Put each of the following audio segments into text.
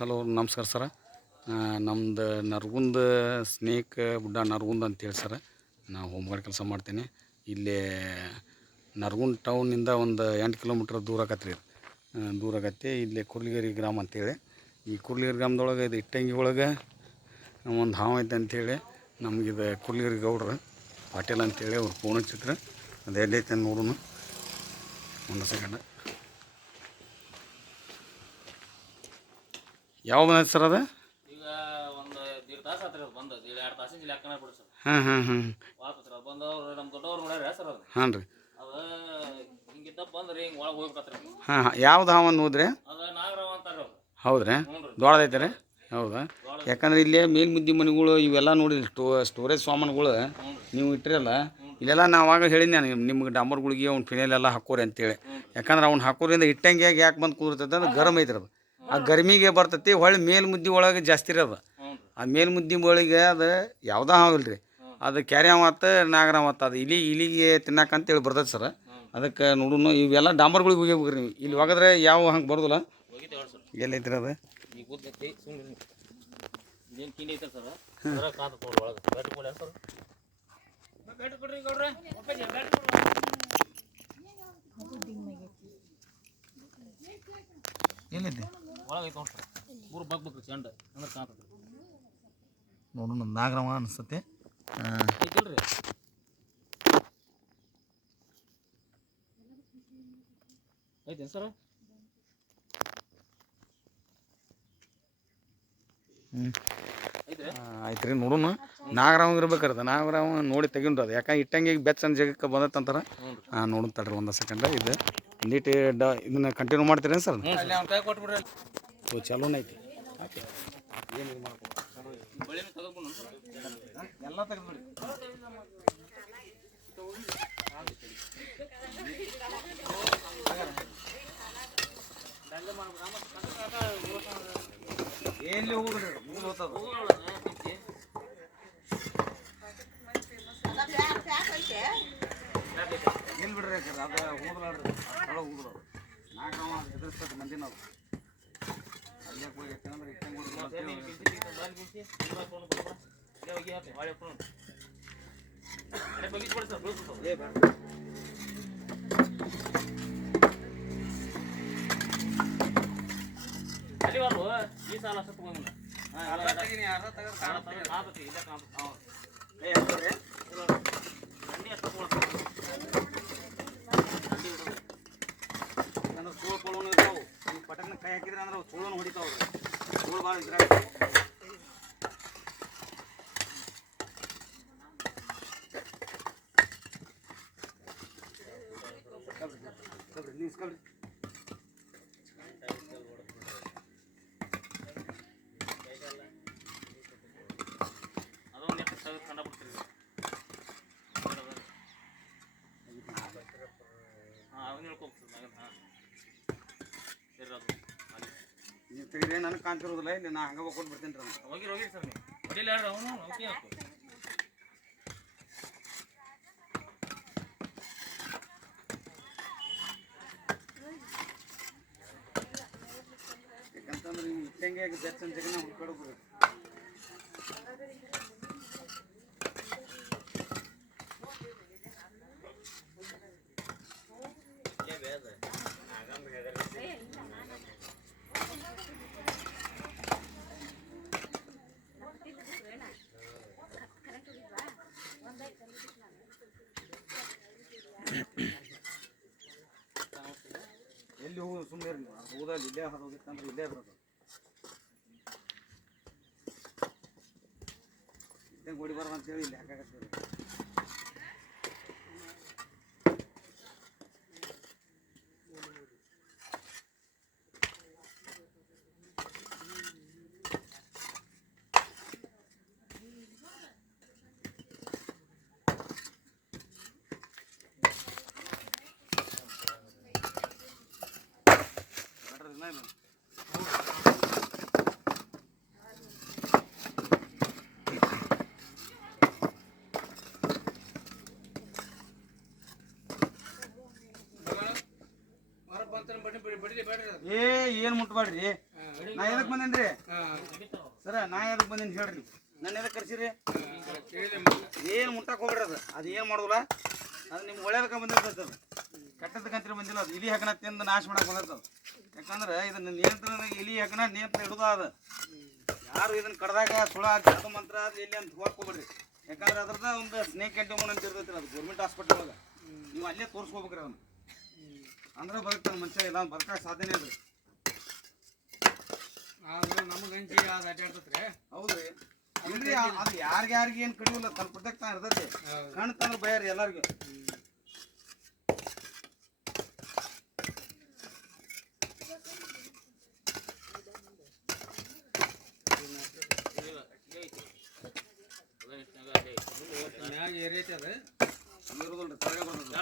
Hello ನಮಸ್ಕಾರ ಸರ. ನಮ್ದು Nargund snake ಗುಡ್ಡ ನರಗುಂದ ಅಂತೇಳಿ ಸರ. ನಾವು ಹೋಮ್ ಗಾರ್ಡ್ ಕೆಲಸ ಮಾಡ್ತೀನಿ. ಇಲ್ಲಿ ನರಗುಂದ ಟೌನಿಂದ ಒಂದು 8 ಕಿಲೋಮೀಟ್ರ್ ದೂರ ಆಗತ್ತೆ ರೀ. ದೂರ ಆಗತ್ತೆ. ಇಲ್ಲಿ ಕುರ್ಲಿಗೆರೆ ಗ್ರಾಮ ಅಂತೇಳಿ. ಈ ಕುರ್ಲಿಗೆರೆ ಗ್ರಾಮದೊಳಗೆ ಇದು ಇಟ್ಟಂಗಿ ಒಳಗೆ ಒಂದು ಹಾವು ಐತೆ ಅಂಥೇಳಿ ನಮಗಿದು ಕುರ್ಲಿಗೆರೆ ಗೌಡ್ರು ಪಾಟೀಲ್ ಅಂತೇಳಿ ಅವ್ರು ಫೋನ್ ಹಚ್ಚಿದ್ರು. ಅದು ಎಲ್ಲೈತೆ ನೋಡೋಣ ಒಂದು ಸೆಕೆಂಡ್. ಯಾವ ಬಂದೈತೆ ಸರ್ ಅದು? ಈಗ ಒಂದು ದೀಡ್ ತಾಸು ಆತ್ರಿ ಅದು ಬಂದು 2 ತಾಸಿನ ಲೆಕ್ಕನ ಬಿಡಿ ಸರ್. ವಾಪಸ್ ಅದು ಬಂದು ಅವ್ರು ನಮ್ಮ ದೊಡ್ಡವ್ರು ಮಾಡ್ಯಾರ ಸರ್ ಅದು. ಹಾಂ ರೀ. ಅದು ಹಿಂಗಿದ್ದ ಬಂದ್ರಿ ಹಿಂಗೆ ಒಳಗೆ ಹೋಗ್ಬಿಡತ್ರಿ. ಯಾವ್ದು ಹಾವನ್ನು ಹೋದ್ರಿ? ಅದು ನಾಗರಾವ್ ಅಂತಾರೆ ಅವ್ರು. ಹೌದ್ರಿ? ದೊಡ್ಡದೈತೆ ರೀ? ಹೌದಾ? ಯಾಕಂದ್ರೆ ಇಲ್ಲೇ ಮೇಲ್ಮುದ್ದಿ ಮನೆಗಳು ಇವೆಲ್ಲ ನೋಡಿರಿ ಸ್ಟೋರೇಜ್ ಸಾಮಾನುಗಳು ನೀವು ಇಟ್ಟಿರಲ್ಲ. ಇಲ್ಲೆಲ್ಲ ನಾವು ಆವಾಗ ಹೇಳಿದ್ದೆ ನಿಮ್ಗೆ ಡಾಂಬರ್ಗಳಿಗೆ ಅವ್ನು ಫಿನೇಲ್ ಎಲ್ಲ ಹಾಕೋರಿ ಅಂತೇಳಿ. ಯಾಕಂದ್ರೆ ಅವ್ನು ಹಾಕೋದ್ರಿಂದ ಇಟ್ಟಂಗಿಯಾಗಿ ಯಾಕೆ ಬಂದು ಕೂರ್ತೈತೆ ಅಂದ್ರೆ ಗರಮ್ ಐತ್ರಿ ಅದು. ಆ ಗರ್ಮಿಗೆ ಬರ್ತೈತಿ. ಹೊಳ್ಳಿ ಮೇಲ್ಮುದ್ದಿ ಒಳಗೆ ಜಾಸ್ತಿ ಇರೋದು. ಆ ಮೇಲ್ಮುದ್ದಿ ಒಳಗೆ ಅದು ಯಾವುದೋ ಹಾವಿಲ್ಲ ರೀ. ಅದು ಕ್ಯಾರಿ ಮತ್ತು ನಾಗರಾವ್ ಮತ್ತು ಅದು ಇಲಿಗೆ ತಿನ್ನಕ್ಕಂತೇಳಿ ಬರ್ತೈತೆ ಸರ್. ಅದಕ್ಕೆ ನೋಡೋಣ. ಇವೆಲ್ಲ ಡಾಂಬರ್ಗಳಿಗೆ ಹೋಗ್ರಿ ನೀವು. ಇಲ್ಲಿ ಹೋಗಿದ್ರೆ ಯಾವ ಹಂಗೆ ಬರೋದಿಲ್ಲ. ಎಲ್ಲೈತ್ರಿ ಅದು? ಈಗ ಗೊತ್ತೈತಿ ಸುಮ್ಮನೆ ಏನು ತಿಂಡಿ ಐತೆ ಸರ್. ಅದರ ಕಾದು ಕೊಡ್ರಿ ಒಳಗೆ ಬ್ಯಾಟ್ ಕೊಡ್ರಿ ಸರ್. ಬ್ಯಾಟ್ ಕೊಡ್ರಿ ಗೌಡ್ರೆ. ಬ್ಯಾಟ್ ಕೊಡ್ರಿ. ಎಲ್ಲೈತಿ? ಒಳಗೆ ಐತೆ ನೋಡ್ರಿ. ಮೂರು ಬಗ್ಬೇಕು ಚೆಂಡ ಅಂದ್ರೆ ಕಾಣ್ತದೆ. ನೋಡೋಣ. ನಾಗರಾವ ಅನಿಸ್ತತೆ. ಐತಿಲ್ರಿ? ಐತೆ ಸರ್? ಆಯ್ತು ರೀ. ನೋಡೋಣ. ನಾಗರಾವ್ ಇರ್ಬೇಕಾರದ ನಾಗರಾವ್ ನೋಡಿ ತೆಗಿಂಡ್ರು ಅದು. ಯಾಕೆ ಇಟ್ಟಂಗೆ ಬೆಚ್ಚನ ಜಾಗಕ್ಕೆ ಬಂದತ್ತಂತಾರೆ. ನೋಡೋಣ ತಡ್ರಿ ಒಂದು ಸೆಕೆಂಡ. ಇದು ನೀಟ್ ಇದನ್ನ ಕಂಟಿನ್ಯೂ ಮಾಡ್ತೀರೇನು ಸರ್? ಸೊ ಚಲೋನ ಐತಿ. ಓಕೆ. ಏನು ಇದು ಮಾಡ್ಬೋದು ಎಲ್ಲ ತೆಗೆದ್ಬಿಡಿ. ಎಲ್ಲಿ ಹೋಗ್ಬಿಡ್ರಿ ಮುಗಿದು ಹೋಗ್ತದ. ಎಲ್ಲಿ ಬಿಡ್ರಿ ಯಾಕಂದ್ರೆ ಅದು ಹೋದ್ಲಾಡ್ರಿ ಒಳಗೆ ಹೋಗ್ಬಿಡೋದು. ನಾಗರಾವ ಎದುರಿಸ್ತದೆ ಮಂದಿನ ಅದು. ಅಲ್ಲೇ ಹೋಗಿ ಯಾಕಂದ್ರೆ ಇಟ್ಟಂಗೆ ಅಲ್ಲಿ ಬರ್ಲು ಈ ಸಾಲ ಅಷ್ಟು ತಗೊಂಡು ಅಂದ್ರೆ ಸೋಳು ಪೋಳನು ಇರ್ತಾವೆ. ಈ ಪಟಕ್ನ ಕೈ ಹಾಕಿದ್ರೆ ಅಂದ್ರೆ ಸೋಳನು ಹೊಡಿತಾವೆ. ಸೋಳು ಭಾಳ ಇದ್ರಾಗ ನಿಲ್ಸ್ಕೊಳ್ರಿ. ಅದೊಂದು ಎಷ್ಟು ಸಾವಿರ ಕಂಡ ಬಿಡ್ತೀರಿ. ಅವನ್ನ ಹೇಳ್ಕೋಗ್ತದೆ. ಹಾಂ ಸರಿ ಅದು ನೀವು ತೆಗೀರಿ. ನನಗೆ ಕಾಣ್ತಿರೋದಿಲ್ಲ. ಇಲ್ಲಿ ನಾ ಹಂಗೆ ಕೊಟ್ಟು ಬಿಡ್ತೀನಿ ರೀ. ಹೋಗಿರಿ ಸರ್ ನೀವು ಹೊಡಿಲ್ಲ ಹೇಳ್ರಿ ಅವನು ಓಕೆ ಹಾಕು. ಯಾಕಂತಂದ್ರೆ ನೀವು ಇಟ್ಟಂಗೆ ಬೆಚ್ಚನ ಜಗನ ಹುಡ್ಕಾಡೋಗ್ರಿ. ಎಲ್ಲಿ ಹೋಗೋದು ಸುಮ್ಮನೆ ನೀವು ಹೋದಲ್ಲಿ ಇಲ್ಲೇ ಹೋಗಿತ್ತಂದ್ರೆ ಇಲ್ಲೇ ಬರೋದು. ಇದ್ದಂಗೆ ಓಡಿ ಬರೋದು ಅಂತೇಳಿ ಇಲ್ಲಿ ಹಾಕಾಗತ್ತೆ. ಏನು ಮುಟ್ಬೇಡ್ರಿ. ನಾ ಏನಕ್ಕೆ ಬಂದೇನ್ರಿ ಸರ ನಾ ಎದಕ್ಕೆ ಬಂದೇನಿ ಹೇಳ್ರಿ ನನ್ನ ಎದಕ್ಕೆ ಕರ್ಸಿರಿ ಏನು ಮುಟ್ಟಕ್ಕೆ ಹೋಗ್ರಿ ಅದು ಏನು ಮಾಡೋದಿಲ್ಲ ಅದು ನಿಮ್ಗೆ ಒಳ್ಳೇದಕ್ಕೆ ಬಂದಿರ್ತದೆ ಅದು ಕೆಟ್ಟದಕ್ಕಂತ ಬಂದಿಲ್ಲ ಅದು ಇಲಿ ಹೆಗಣ ತಿಂದು ನಾಶ ಮಾಡಕ್ಕೆ ಬಂದಿರ್ತದೆ ಯಾಕಂದ್ರೆ ಇದನ್ನ ನಿಯಂತ್ರಣ ಇಲಿ ಹೆಗಣ ನಿಯಂತ್ರಣ ಇಡುದ ಅದು ಯಾರು ಇದನ್ನ ಕಡ್ದಾಗ ಸುಳ ಜಾದು ಮಂತ್ರ ಅದು ಎಲ್ಲಿ ಅಂತ ಹೋಗ್ಕೋಬೇಡ್ರಿ ಯಾಕಂದ್ರೆ ಅದ್ರದ ಒಂದು ಸ್ನೇಕ್ ಎಂಟಮೋನ್ ಅಂತ ಇರ್ತೈತಿ ಅದು ಗೌರ್ಮೆಂಟ್ ಹಾಸ್ಪಿಟಲ್ ಒಳಗೆ ನೀವು ಅಲ್ಲೇ ತೋರಿಸ್ಕೋಬೇಕ್ರಿ ಅದನ್ನು ಅಂದ್ರೆ ಬದುಕ್ತಾನೆ ಮನುಷ್ಯ ಇಲ್ಲ ಬದುಕಕ್ಕೆ ಸಾಧ್ಯನೇ ಇದ್ರಿ ನಮಗೆ ಹಂಚಿ ಅದು ಅಡ್ಡಾಡ್ತೈತ್ರಿ ಹೌದ್ರಿ ಇಲ್ರಿ ಅದು ಯಾರಿಗೆ ಏನು ಕಡಿಯೋಲ್ಲ ತನ್ನ ಪ್ರೊಟೆಕ್ಟ್ ಇರ್ತೈತಿ ಕಾಣ್ತಂದ್ರೆ ಭಯ ರೀ ಎಲ್ಲರಿಗೂ ಮ್ಯಾಗ ಏರೈತಿ ಅದು ಇರೋದಿಲ್ರಿ ತಳಗೆ ಬರೋದು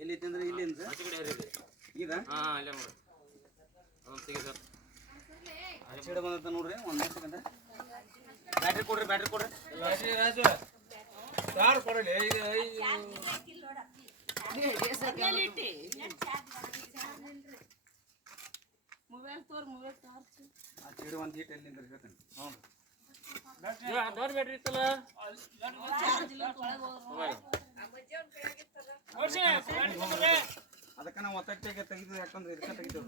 ಎಲ್ಲಿ ಐತಿ ಅಂದ್ರೆ ಇಲ್ಲಿ ಈಗ ಆಚೆ ಬಂದತ್ತ ನೋಡ್ರಿ ಒಂದು ಸೆಕೆಂಡ್ ಬ್ಯಾಟ್ರಿ ಕೊಡ್ರಿ ರಾಜು ಯಾರು ಕೊಡಲಿ ಈಗ ಆಚೆ ಒಂದು ಹೀಟ್ ಎಲ್ಲಿ ನಿಂದ್ರಿ ಹೇಳ್ತೇನೆ ದೊಡ್ಡ ಬ್ಯಾಟ್ರಿ ಇತ್ತಲ್ಲ ಅದಕ್ಕೆ ನಾವು ಒತ್ತಟ್ಟಿಗೆ ತೆಗಿತೀವಿ ಯಾಕಂದ್ರೆ ಇದಕ್ಕೆ ತೆಗಿತೇವೆ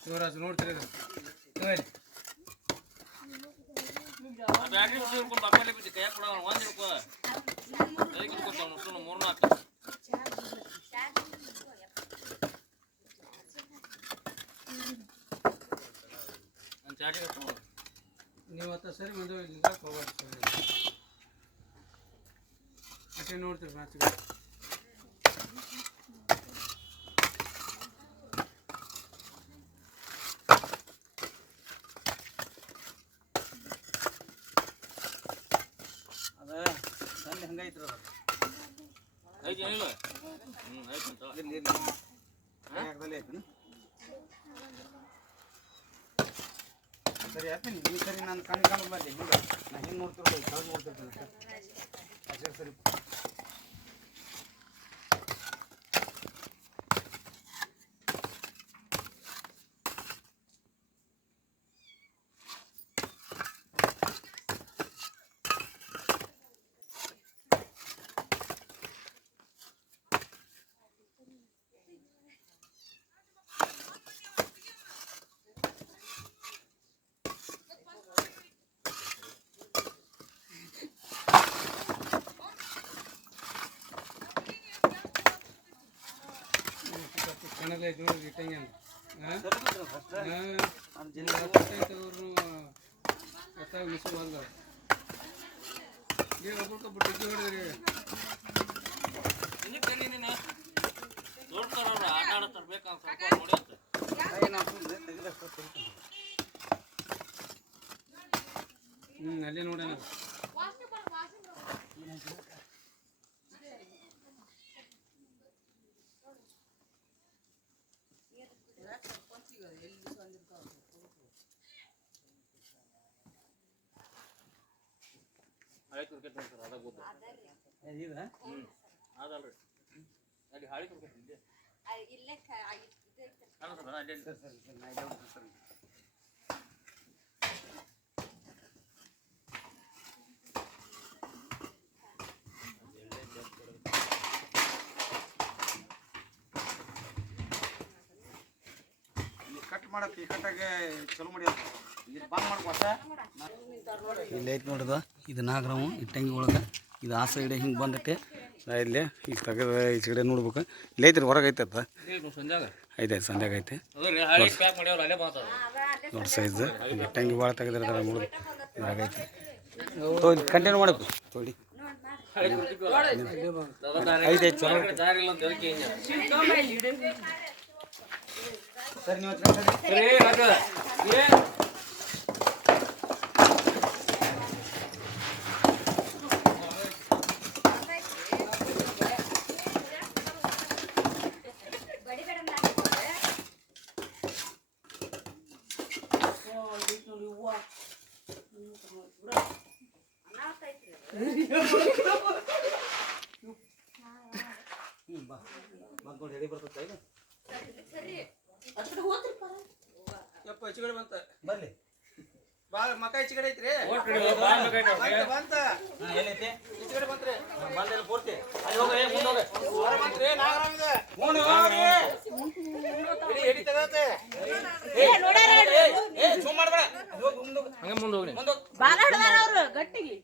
ಶಿವರಾಜ್ ನೋಡ್ತೀರಿ ಬ್ಯಾಟ್ರಿ ಹಿಡ್ಕೊಂಡು ಬಾಪಲ್ಲಿ ಬಿಟ್ಟು ಕೈಯಾಗ ಕೊಡ ಒಂದು ಹಿಡ್ಕೊ ಅದಕ್ಕೆ ಕೊಡ್ತಾವ 3-4 ನೀವು ಅತ್ತ ಸರಿ ಮುಂದೆ ಹೋಗ್ಬಾರ್ದು ಅಷ್ಟೇ ನೋಡ್ತೀರಿ ಮಾತು ಅದ ಸಂದೆ ಹಂಗೈತ್ರಿ ಅದು ಐತಿ ಏನಿಲ್ಲ ಐತಿ ಅಂತ ಇರ್ಲಿ ಹಾಕದಲ್ಲೇ ಐತಿ ಸರಿ ಆಯ್ತು ನೀವು ಸರಿ ನಾನು ಕಣ್ಣು ಬಂದೆ ಹಿಂಗೆ ನಾ ಹಿಂಗೆ ನೋಡ್ತಿರೋದು ಕೆಳಗೆ ನೋಡ್ತಿರ್ತೀನಿ ಸರಿ ಸರಿ ಕಣಲೆ ನೋಡಿ ಇಟ್ಟಂಗೆ ಮಿಸ್ ಬಂದ ಈಗ ಒಬ್ಬರು ಡಿಗ್ಗಿ ಹೊಡೆದ್ರಿ ನೋಡ್ತಾರ ಆಟ ಆಡತ್ತಾರ ಬೇಕಂತ ಸ್ವಲ್ಪ ನೋಡಿ ಅಲ್ಲೇ ನೋಡೋಣ ಹಳೆ ಕ್ರಿಕೆಟ್ ನೋಡ್ತಾರ ಅದಾಗ ಗೊತ್ತು ಅದಲ್ರಿ ಅಲ್ಲಿ ಹಳೆ ಕ್ರಿಕೆಟ್ ಇಲ್ಲೇ ಅಲ್ಲ ಸರ್ ಅಲ್ಲೇ ಕಟ್ ಮಾಡಕ್ಕೆ ಕಟ್ಟಾಗೆ ಚಲೋ ಮಾಡಿ ಇಲ್ಲಿ ಬಂದ್ ಮಾಡ್ಕೊತ ಇಲ್ಲಿ ಐತೆ ನೋಡ್ದ ಇದು ನಾಗರಾವು ಇಟ್ಟಂಗಿ ಒಳಗೆ ಇದು ಆ ಸೈಡ್ ಹಿಂಗೆ ಬಂದೈತೆ ಇಲ್ಲೇ ಈಗ ತೆಗೆದ ಈ ಸೈಡೆ ನೋಡ್ಬೇಕು ಇಲ್ಲಿ ಐತ್ರಿ ಹೊರಗೆ ಐತೆ ಅದು ಸಂಜಾಗ ಐತೆ ಸಂಧ್ಯಾಗ ಐತೆ ಹಳೆ ಪ್ಯಾಕ್ ಮಾಡ್ಯಾವ್ರ ಅಲ್ಲೇ ಬಂತಾರ ನೋಡಿ ಸೈಜ್ ಇಟ್ಟಂಗಿ ಭಾಳ ತೆಗೆದಿರ್ತಾರೆ ನೋಡ್ದು ಇದ್ರಾಗ ಐತೆ ತೊಳಿ ಕಂಟಿನ್ಯೂ ಮಾಡಬೇಕು ತೊಳಿ ಐತೆ ಐತೆ ಚಲೋ ದಾರಿ ಇಲ್ಲ ಅಂತ ಅದಕ್ಕೆ ಸರಿ ನೀವು ಯಪ್ಪ ಹೆಚ್ಚು ಕಡೆ ಬಂತ ಬರ್ಲಿ ಬಾ ಮಕ್ಕ ಹೆಚ್ಚು ಕಡೆ ಐತ್ರಿ ಬಂತ ಏನೈತಿ ಹೆಚ್ಚು ಕಡೆ ಬಂತ್ರಿ ಬಂದೆಲ್ಲ ಪೂರ್ತಿ ಅಲ್ಲಿ ಹೋಗ ಮುಂದೆ ಹೋಗ ಹೊರ ಬಂತ್ರಿ ನಾಗರಾಮದ ಎಡಿ ತಗತ್ತೆ ಸುಮ್ ಮಾಡ್ಬೇಡ ಮುಂದೆ ಹಂಗೆ ಮುಂದೆ ಹೋಗ್ರಿ ಅವ್ರು ಗಟ್ಟಿಗೆ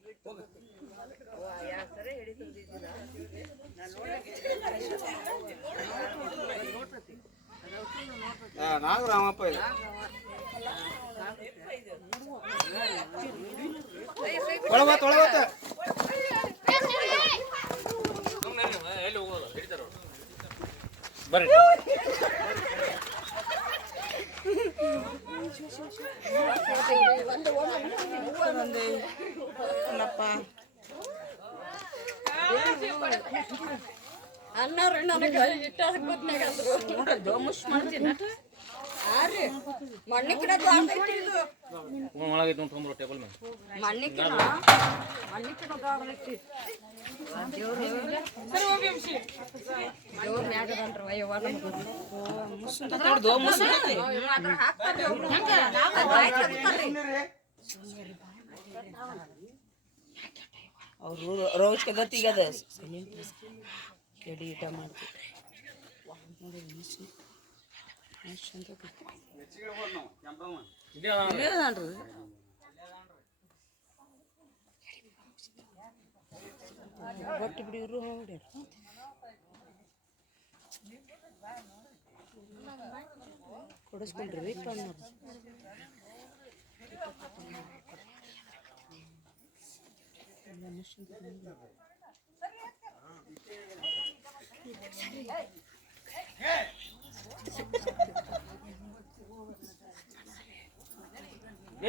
ನಾಗರಾಮಪ್ಪ ಇದು ಒಳಬತ್ತ ಒಳಬತ್ತ ಎಲ್ಲಿ ಹೋಗೋದು ಹಿಡಿತಾರ ಬರ್ರಿ ಅನ್ನವ್ರು ನನಗೆ ಇಟ್ಟ ಗೊತ್ತಾಗಂದ್ರು ಮುಷ್ ಮಾಡ್ತೀನಿ ಮಣ್ಣಿನ ಇದು ಒಳಗೈತೆ ಅಂತ ತೊಗೊಂಡ್ರು ಟೇಬಲ್ ಮೇಲೆ ಮಣ್ಣಿನ ದೇವ್ರ ಮ್ಯಾಗದನ್ರಿ ಅಯ್ಯವ್ವ ಅವರು ರೋಜ್ ಕದತ್ತಿಗದ ಕೆಡಿ ಇಟ ಮಾಡ್ತಿದ್ರು ಬಟ್ ಬಿಡಿ ಇವರು ಹೊಡ್ಯಾರ ಕೊಡಿಸ್ಕೊಂಡ್ರಿ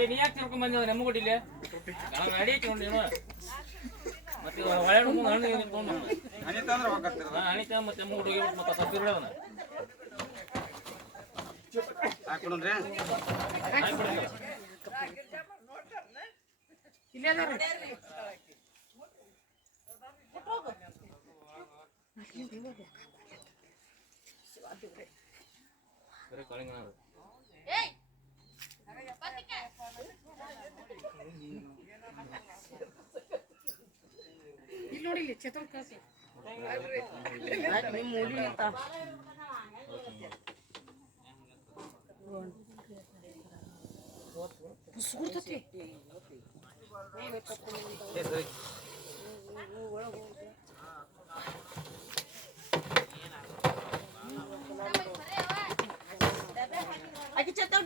ನೀ ಯಾಕೆ ತಿಳ್ಕೊಂಡ್ ಬಂದಿವ ನಮ್ಮ ಕೊಟ್ಟಿಲ್ಲ ನಾವು ಗಾಡಿ ಹಾಕಿ ಮತ್ತೆ ಹೊಳೆ ಹಣ್ಣು ತೊಗೊಂಡು ಅನಿತ ಮತ್ತೆ ಅಮ್ಮ ಹುಡುಗಿ ಮತ್ತೆ ಸತ್ತಿರ ಹಾಕೊಡ್ರಿ ಕಳಿಂಗನ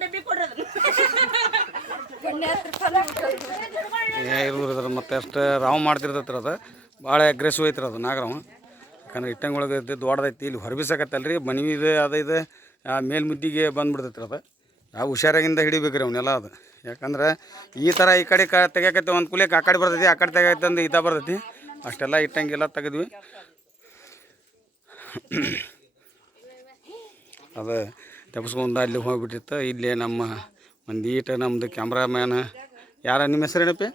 ಡಬ್ಬಿ ಕೊಡ್ರಿ ಇರ್ದ್ರ ಮತ್ತೆ ಅಷ್ಟು ರಾವ್ ಮಾಡ್ತಿರ್ತೈತಿ ಅದು ಭಾಳ ಅಗ್ರೆಸಿವ್ ಐತ್ರಿ ಅದು ನಾಗರಾವ ಯಾಕಂದ್ರೆ ಇಟ್ಟಂಗೊಳಗೆ ದೊಡ್ಡದೈತಿ ಇಲ್ಲಿ ಹೊರಬಿಸಕತ್ತಲ್ರಿ ಮನಿವಿದೆ ಅದು ಮೇಲ್ಮುದ್ದಿಗೆ ಬಂದ್ಬಿಡ್ತೈತ್ರಿ ಅದು ಯಾವ ಹುಷಾರಾಗಿಂದ ಹಿಡಿಬೇಕ್ರಿ ಅವನ್ನೆಲ್ಲ ಅದು ಯಾಕಂದ್ರೆ ಈ ಥರ ಈ ಕಡೆ ತೆಗಿಯಕತ್ತೆ ಒಂದು ಕುಲಿಯಕ್ಕೆ ಆ ಕಡೆ ಬರ್ತೈತಿ ಆ ಕಡೆ ತೆಗಿಯತ್ತಂದು ಈತ ಬರ್ತೈತಿ ಅಷ್ಟೆಲ್ಲ ಇಟ್ಟಂಗೆಲ್ಲ ತೆಗೆದ್ವಿ ಅದು ತಪ್ಪಿಸ್ಕೊಂಡು ಅಲ್ಲಿ ಹೋಗ್ಬಿಟ್ಟಿತ್ತು ಇಲ್ಲಿ ನಮ್ಮ ಒಂದು ಈಟ ನಮ್ಮದು ಕ್ಯಾಮ್ರಾಮ್ಯಾನ್ ಯಾರ ನಿಮ್ಮ ಹೆಸರೇನಪ್ಪ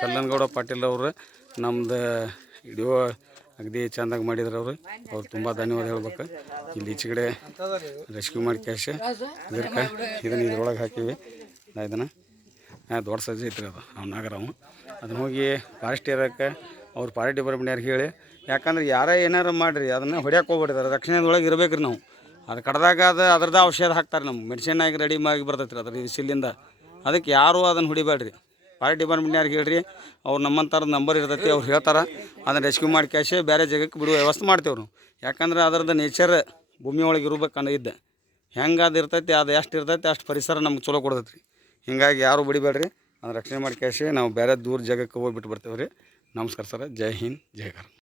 ಕಲ್ಲನಗೌಡ ಪಾಟೀಲ್ ಅವರು ನಮ್ದು ವಿಡಿಯೋ ಅಗದಿ ಚೆಂದಾಗಿ ಮಾಡಿದ್ರು ಅವ್ರು ತುಂಬ ಧನ್ಯವಾದ ಹೇಳ್ಬೇಕು ಇಲ್ಲಿ ಈಚೆ ಕಡೆ ರೆಸ್ಕ್ಯೂ ಮಾಡಿ ಕ್ಯಾಶ್ ಇದಕ್ಕೆ ಇದನ್ನು ಇದ್ರೊಳಗೆ ಹಾಕಿವಿ ಇದನ್ನು ದೊಡ್ಡ ಸಜ್ಜೆ ಐತ್ರಿ ಅದು ನಾಗರಾವು ಅದನ್ನ ಹೋಗಿ ಫಾರೆಸ್ಟ್ ಏರಿಯಾಕ್ಕೆ ಅವ್ರು ಫಾರೆಸ್ಟ್ ಡಿಪಾರ್ಟ್ಮೆಂಟ್ನವ್ರಿಗೆ ಹೇಳಿ ಯಾಕಂದ್ರೆ ಯಾರೇ ಏನಾರು ಮಾಡಿರಿ ಅದನ್ನು ಹೊಡ್ಯಕ್ಕೆ ಹೋಗ್ಬಿಟ್ಟಿದ್ದಾರೆ ರಕ್ಷಣೆದೊಳಗೆ ಇರ್ಬೇಕು ರೀ ನಾವು ಅದು ಕಡ್ದಾಗ ಅದು ಅದ್ರದ್ದು ಔಷಧ ಹಾಕ್ತಾರೆ ನಮ್ಮ ಮೆಡಿಸಿನ್ ಆಗಿ ರೆಡಿ ಆಗಿ ಬರ್ತೈತೆ ರೀ ಅದ್ರ ಸಿಲ್ಲಿಂದ ಅದಕ್ಕೆ ಯಾರೂ ಅದನ್ನು ಹೊಡಿಬೇಡ್ರಿ ಫಾರೆಸ್ಟ್ ಡಿಪಾರ್ಟ್ಮೆಂಟ್ನವ್ರಿಗೆ ಹೇಳ್ರಿ ಅವ್ರು ನಮ್ಮಂಥವ್ರದ್ದು ನಂಬರ್ ಇರ್ತೈತಿ ಅವ್ರು ಹೇಳ್ತಾರೆ ಅದನ್ನು ರೆಸ್ಕ್ಯೂ ಮಾಡಿ ಕ್ಯಾಶ್ ಬೇರೆ ಜಾಗಕ್ಕೆ ಬಿಡುವ ವ್ಯವಸ್ಥೆ ಮಾಡ್ತೇವೆ ನಾವು ಯಾಕಂದ್ರೆ ಅದ್ರದ್ದು ನೇಚರ್ ಭೂಮಿ ಒಳಗೆ ಇರ್ಬೇಕನ್ನೋ ಇದ್ದೆ ಹೆಂಗೆ ಅದು ಇರ್ತೈತಿ ಅದು ಎಷ್ಟು ಇರ್ತೈತಿ ಅಷ್ಟು ಪರಿಸರ ನಮ್ಗೆ ಚಲೋ ಕೊಡ್ತೈತಿ ರೀ ಹೀಗಾಗಿ ಯಾರೂ ಬಿಡಿಬೇಡ್ರಿ ಅದನ್ನು ರಕ್ಷಣೆ ಮಾಡಿ ಕ್ಯಾಶ್ ನಾವು ಬೇರೆ ದೂರ ಜಾಗಕ್ಕೆ ಹೋಗ್ಬಿಟ್ಟು ಬರ್ತೇವೆ ರೀ ನಮಸ್ಕಾರ ಸರ್ ಜೈ ಹಿಂದ್ ಜೈ ಕರ್ನಾಟಕ